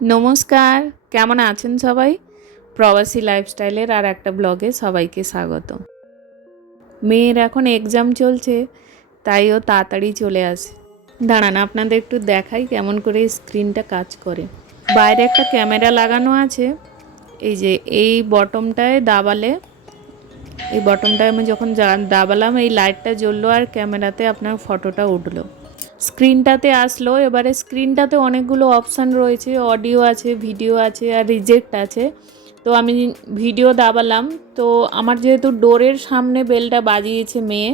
নমস্কার, কেমন আছেন সবাই? প্রবাসী লাইফস্টাইলের আর একটা ব্লগে সবাইকে স্বাগত। মেয়ের এখন এক্সাম চলছে তাই ও তাড়াতাড়ি চলে আসে। দাঁড়ান, আপনাদের একটু দেখাই কেমন করে স্ক্রিনটা কাজ করে। বাইরে একটা ক্যামেরা লাগানো আছে, এই যে এই বটমটায় দাবালে, এই বটমটায় আমি যখন দাবালাম, এই লাইটটা জ্বললো আর ক্যামেরাতে আপনার ফটোটা উঠল। স্ক্রিনটাতে আসলো, এবারে স্ক্রিনটাতে অনেকগুলো অপশান রয়েছে, অডিও আছে, ভিডিও আছে আর রিজেক্ট আছে। তো আমি ভিডিও দাবালাম। তো আমার যেহেতু ডোরের সামনে বেলটা বাজিয়েছে মেয়ে,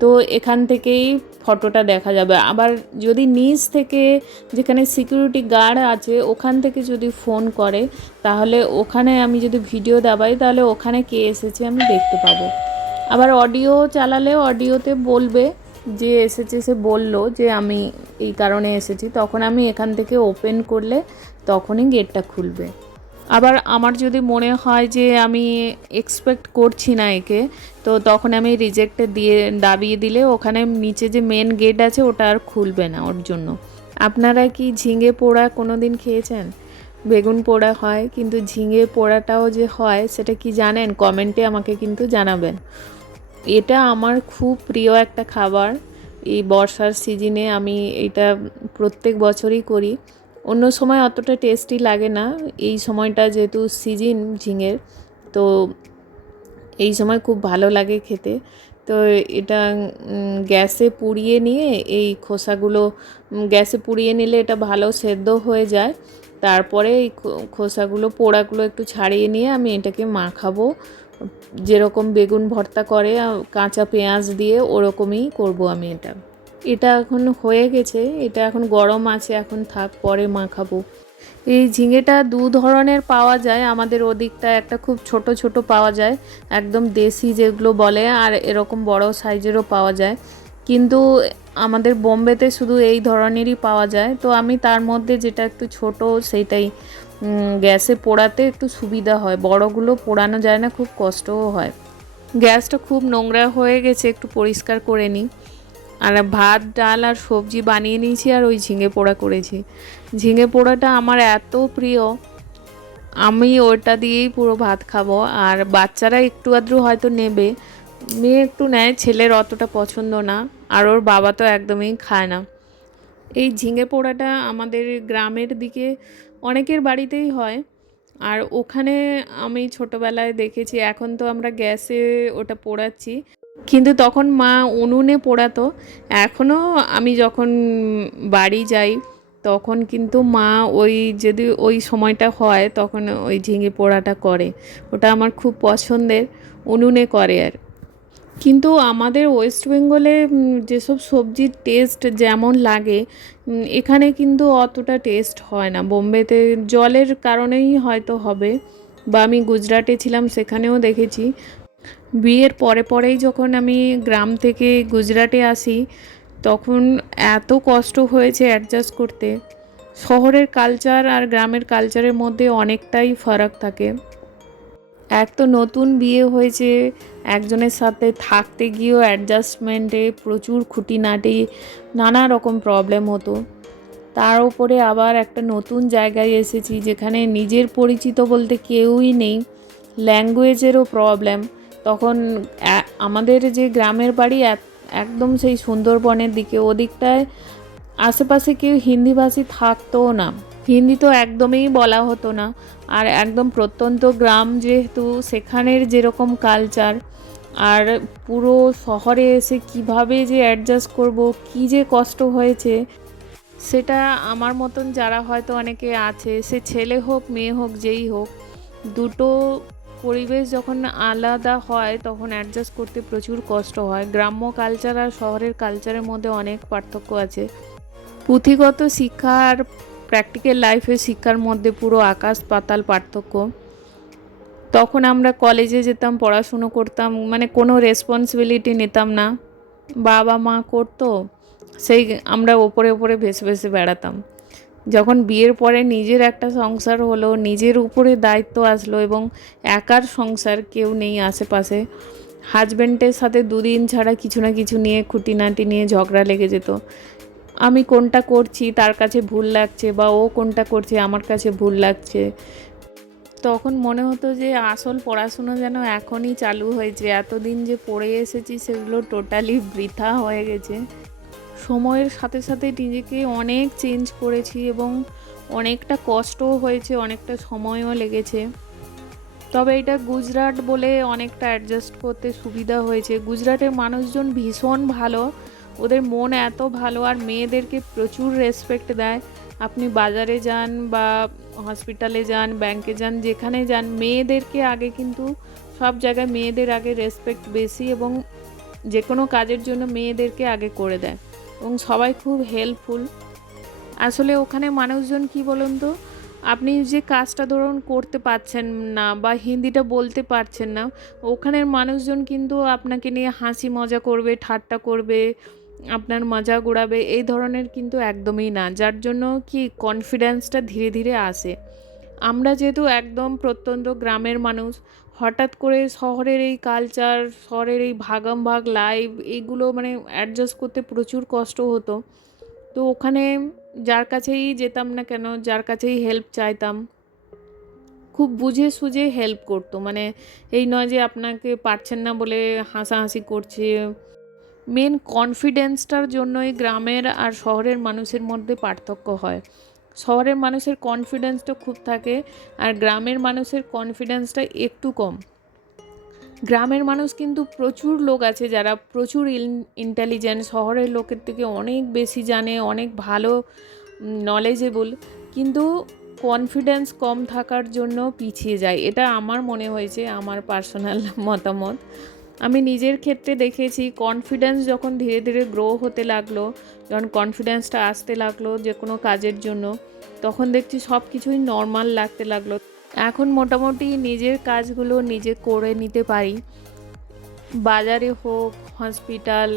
তো এখান থেকেই ফটোটা দেখা যাবে। আবার যদি নিচ থেকে যেখানে সিকিউরিটি গার্ড আছে, ওখান থেকে যদি ফোন করে, তাহলে ওখানে আমি যদি ভিডিও দাবাই, তাহলে ওখানে কে এসেছে আমি দেখতে পাবো। আবার অডিও চালালে অডিওতে বলবে যে এসেছে সে বলল যে আমি এই কারণে এসেছি, তখন আমি এখান থেকে ওপেন করলে তখনই গেটটা খুলবে। আবার আমার যদি মনে হয় যে আমি এক্সপেক্ট করছি না একে, তো তখন আমি রিজেক্টে দিয়ে, দাবিয়ে দিলে ওখানে নিচে যে মেন গেট আছে ওটা আর খুলবে না ওর জন্য। আপনারা কি ঝিঙে পোড়া কোনো দিন খেয়েছেন? বেগুন পোড়া হয়, কিন্তু ঝিঙে পোড়াটাও যে হয়, সেটা কি জানেন? কমেন্টে আমাকে কিন্তু জানাবেন। এটা আমার খুব প্রিয় একটা খাবার। এই বর্ষার সিজনে আমি এটা প্রত্যেক বছরই করি। অন্য সময় অতটা টেস্টি লাগে না। এই সময়টা যেহেতু সিজন ঝিঙের, তো এই সময় খুব ভালো লাগে খেতে। তো এটা গ্যাসে পুড়িয়ে নিয়ে এই খোসাগুলো গ্যাসে পুড়িয়ে নিলে এটা ভালো সেদ্ধ হয়ে যায়। তারপরে এই খোসাগুলো, পোড়াগুলো একটু ছাড়িয়ে নিয়ে আমি এটাকে মাখাবো। যেরকম বেগুন ভর্তা করে কাঁচা পেঁয়াজ দিয়ে ওরকমই করব আমি এটা। এটা এখন হয়ে গেছে, এটা এখন গরম আছে, এখন থাক, পরে মাখাবো। এই ঝিঙেটা দু ধরনের পাওয়া যায়, আমাদের ওদিকটা একটা খুব ছোট ছোট পাওয়া যায়, একদম দেশি যেগুলো বলে, আর এরকম বড় সাইজেরও পাওয়া যায়। কিন্তু আমাদের বোম্বেতে শুধু এই ধরনেরই পাওয়া যায়, তো আমি তার মধ্যে যেটা একটু ছোট, সেইটাই। গ্যাসে পোড়াতে একটু সুবিধা হয়। বড়গুলো পোড়ানো যায় না, খুব কষ্টও হয়। গ্যাসটা খুব নোংরা হয়ে গেছে, একটু পরিষ্কার করে নিই। আর ভাত, ডাল আর সবজি বানিয়ে নিয়েছি আর ওই ঝিঙে পোড়া করেছি। ঝিঙে পোড়াটা আমার এত প্রিয়, আমি ওটা দিয়েই পুরো ভাত খাব। আর বাচ্চারা একটু আধটু হয়তো নেবে, মেয়ে একটু নেয়, ছেলের অতটা পছন্দ না, আর ওর বাবা তো একদমই খায় না। এই ঝিঙে পোড়াটা আমাদের গ্রামের দিকে অনেকের বাড়িতেই হয়। আর ওখানে আমি ছোটোবেলায় দেখেছি, এখন তো আমরা গ্যাসে ওটা পোড়াচ্ছি। কিন্তু তখন মা উনুনে পোড়াতো। এখনও আমি যখন বাড়ি যাই, তখন কিন্তু মা ওই যদি ওই সময়টা হয়, তখন ওই ঝিঙে পোড়াটা করে। ওটা আমার খুব পছন্দের, উনুনে করে আর কিন্তু আমাদের ওয়েস্ট বেঙ্গলে যেসব সবজির টেস্ট যেমন লাগে এখানে কিন্তু অতটা টেস্ট হয় না। বোম্বেতে জলের কারণেই হয়তো হবে, বা আমি গুজরাটে ছিলাম সেখানেও দেখেছি। বিয়ের পরে পরেই যখন আমি গ্রাম থেকে গুজরাটে আসি, তখন এত কষ্ট হয়েছে অ্যাডজাস্ট করতে। শহরের কালচার আর গ্রামের কালচারের মধ্যে অনেকটাই ফারাক থাকে। এক তো নতুন বিয়ে হয়েছে, একজনের সাথে থাকতে গিয়েও অ্যাডজাস্টমেন্টে প্রচুর খুঁটিনাটি, নানা রকম প্রবলেম হতো। তার উপরে আবার একটা নতুন জায়গায় এসেছি যেখানে নিজের পরিচিত বলতে কেউই নেই। ল্যাঙ্গুয়েজেরও প্রবলেম তখন আমাদের যে গ্রামের বাড়ি এক- একদম সেই সুন্দরবনের দিকে, ওদিকটায় আশেপাশে কেউ হিন্দিভাষী থাকতোও না। হিন্দি তো একদমই বলা হতো না। আর একদম প্রত্যন্ত গ্রাম যেহেতু, সেখানের যেরকম কালচার আর পুরো শহরে এসে কীভাবে যে অ্যাডজাস্ট করব, কী যে কষ্ট হয়েছে, সেটা আমার মতন যারা হয়তো অনেকে আছে, সে ছেলে হোক, মেয়ে হোক, যেই হোক, দুটো পরিবেশ যখন আলাদা হয়, তখন অ্যাডজাস্ট করতে প্রচুর কষ্ট হয়। গ্রাম্য কালচার আর শহরের কালচারের মধ্যে অনেক পার্থক্য আছে। পুঁথিগত শিক্ষা আর প্র্যাকটিক্যাল লাইফে শিক্ষার মধ্যে পুরো আকাশ পাতাল পার্থক্য। তখন আমরা কলেজে যেতাম, পড়াশুনো করতাম মানে কোনো রেসপন্সিবিলিটি নিতাম না। বাবা মা করতো, সেই আমরা ওপরে ওপরে ভেসে ভেসে বেড়াতাম। যখন বিয়ের পরে নিজের একটা সংসার হলো, নিজের উপরে দায়িত্ব আসলো এবং একার সংসার কেউ নেই আশেপাশে হাজব্যান্ডের সাথে দুদিন ছাড়া কিছু না কিছু নিয়ে খুঁটিনাটি নিয়ে ঝগড়া লেগে যেত। আমি কোনটা করছি, তার কাছে ভুল লাগছে বা ও কোনটা করছে, আমার কাছে ভুল লাগছে। তখন মনে হতো যে আসল পড়াশুনো যেন এখনই চালু হয়েছে। এতদিন যে পড়ে এসেছি সেগুলো টোটালি বৃথা হয়ে গেছে। সময়ের সাথে সাথে নিজেকে অনেক চেঞ্জ করেছি এবং অনেকটা কষ্টও হয়েছে, অনেকটা সময়ও লেগেছে। তবে এটা গুজরাট বলে অনেকটা অ্যাডজাস্ট করতে সুবিধা হয়েছে। গুজরাটের মানুষজন ভীষণ ভালো। ওদের মন এত ভালো আর মেয়েদেরকে প্রচুর রেসপেক্ট দেয়। আপনি বাজারে যান বা হসপিটালে যান ব্যাংকে যান, যেখানে যান, মেয়েদেরকে আগে কিন্তু সব জায়গায় মেয়েদের আগে রেসপেক্ট বেশি এবং যে কোনো কাজের জন্য মেয়েদেরকে আগে করে দেয় এবং সবাই খুব হেল্পফুল আসলে ওখানে মানুষজন কি বলুন তো, আপনি যে কাজটা ধরুন করতে পারছেন না বা হিন্দিটা বলতে পারছেন না, ওখানের মানুষজন কিন্তু আপনাকে নিয়ে হাসি মজা করবে, ঠাট্টা করবে আপনার মজা উড়াবে এই ধরনের কিন্তু একদমই না। যার জন্য কি কনফিডেন্সটা ধীরে ধীরে আসে। আমরা যেহেতু একদম প্রত্যন্ত গ্রামের মানুষ, হঠাৎ করে শহরের এই কালচার শহরের এই ভাগাম ভাগ লাইভ এইগুলো মানে অ্যাডজাস্ট করতে প্রচুর কষ্ট হতো। তো ওখানে যার কাছেই যেতাম না কেন, যার কাছেই হেল্প চাইতাম, খুব বুঝে সুঝে হেল্প করতো। মানে এই নয় যে আপনাকে পারছেন না বলে হাসাহাসি করছে মেন কনফিডেন্সটার জন্যই গ্রামের আর শহরের মানুষের মধ্যে পার্থক্য হয়। শহরের মানুষের কনফিডেন্সটা খুব থাকে, আর গ্রামের মানুষের কনফিডেন্সটা একটু কম। গ্রামের মানুষ কিন্তু প্রচুর লোক আছে যারা প্রচুর ইন্টেলিজেন্ট শহরের লোকের থেকে অনেক বেশি জানে, অনেক ভালো নলেজেবল কিন্তু কনফিডেন্স কম থাকার জন্য পিছিয়ে যায়। এটা আমার মনে হয়েছে, আমার পার্সোনাল মতামত। আমি নিজের ক্ষেত্রে দেখেছি কনফিডেন্স যখন ধীরে ধীরে গ্রো হতে লাগল, যখন কনফিডেন্সটা আসতে লাগল যে কোনো কাজের জন্য, তখন দেখছি সব কিছুই নর্মাল লাগতে লাগল। এখন মোটামুটি নিজের কাজগুলো নিজে করে নিতে পারি। বাজারে হোক হসপিটাল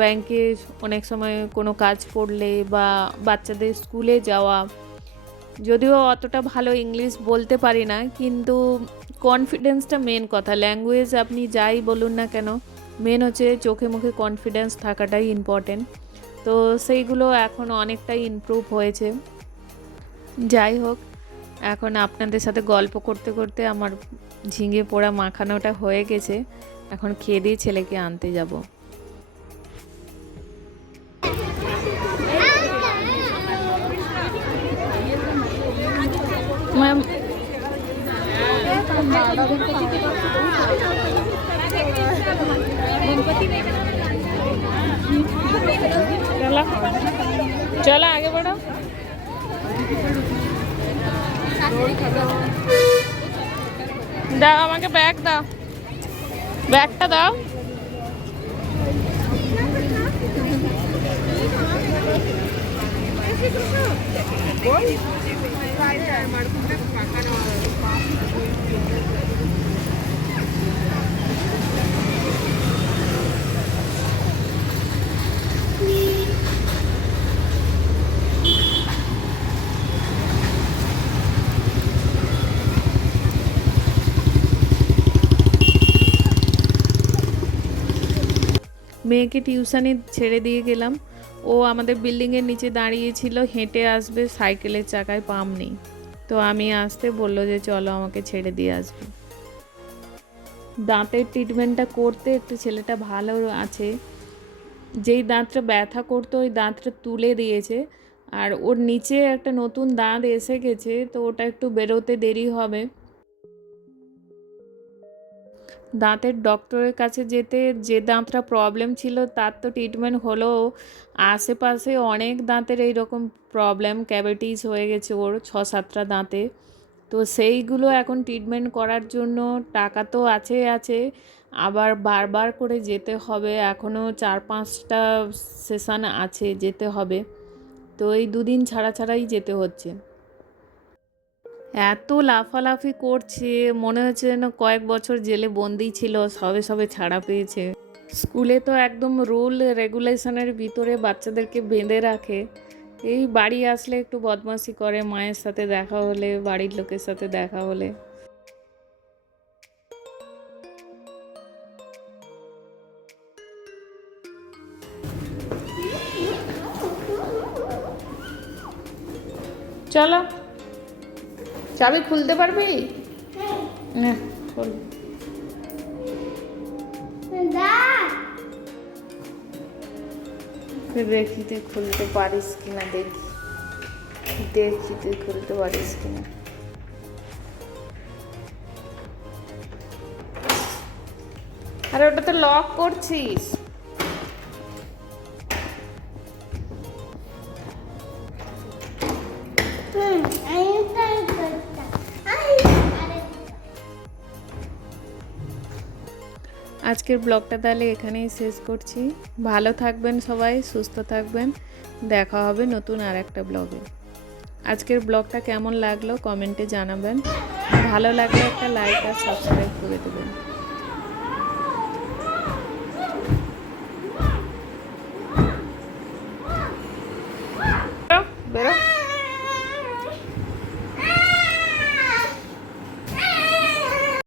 ব্যাংকে অনেক সময় কোনো কাজ করলে বা বাচ্চাদের স্কুলে যাওয়া, যদিও অতটা ভালো ইংলিশ বলতে পারি না, কিন্তু কনফিডেন্সটা মেন কথা। ল্যাঙ্গুয়েজ আপনি যাই বলুন না কেন মেন হচ্ছে চোখে মুখে কনফিডেন্স থাকাটাই ইম্পর্টেন্ট তো সেইগুলো এখন অনেকটাই ইমপ্রুভ হয়েছে। যাই হোক, এখন আপনাদের সাথে গল্প করতে করতে আমার ঝিঙে পোড়া মাখানোটা হয়ে গেছে। এখন খেয়ে দিয়ে ছেলেকে আনতে যাব। चला आगे बढ़ो দাও আমাকে ব্যাগ দাও ব্যাগটা দাও মেয়েকে টিউশনে ছেড়ে দিয়ে গেলাম। ও আমাদের বিল্ডিংয়ের নিচে দাঁড়িয়েছিল, হেঁটে আসবে, সাইকেলের চাকায় পাম নেই। তো আমি আসতে বলল যে, চলো আমাকে ছেড়ে দিয়ে আসবে। দাঁতের ট্রিটমেন্টটা করতে একটু ছেলেটা ভালো আছে। যেই দাঁতটা ব্যথা করতো, ওই দাঁতটা তুলে দিয়েছে। আর ওর নিচে একটা নতুন দাঁত এসে গেছে, তো ওটা একটু বেরোতে দেরি হবে। দাঁতের ডক্টরের কাছে যেতে যে দাঁতটা প্রবলেম ছিল তার তো ট্রিটমেন্ট হলো। আশেপাশে অনেক দাঁতের এইরকম প্রবলেম ক্যাভিটিস হয়ে গেছে ওর ছ, সাতটা দাঁতে। তো সেইগুলো এখন ট্রিটমেন্ট করার জন্য টাকা তো আছে আছে। আবার বারবার করে যেতে হবে। এখনও চার, পাঁচটা সেশান আছে যেতে হবে। তো এই দুদিন ছাড়া, ছাড়াই যেতে হচ্ছে। এত লাফালাফি করছে, মনে হচ্ছে যেন কয়েক বছর জেলে বন্দি ছিল, সবে সবে ছাড়া পেয়েছে। স্কুলে তো একদম রুল রেগুলেশনের ভিতরে বাচ্চাদেরকে বেঁধে রাখে। এই বাড়ি আসলে একটু বদমাশি করে, মায়ের সাথে দেখা হলে, বাড়ির লোকের সাথে দেখা হলে। চলো। চাবি খুলতে পারবি? খোল। তুই দেখি তুই খুলতে পারিস কিনা দেখি। দেখি তুই খুলতে পারিস কিনা। আরে ওটা তো লক করছিস। আজকের ব্লগটা তাহলে এখানেই শেষ করছি। ভালো থাকবেন সবাই, সুস্থ থাকবেন। দেখা হবে নতুন আর একটা ব্লগে। আজকের ব্লগটা কেমন লাগল কমেন্টে জানাবেন। ভালো লাগলে একটা লাইক আর সাবস্ক্রাইব করে দেবেন।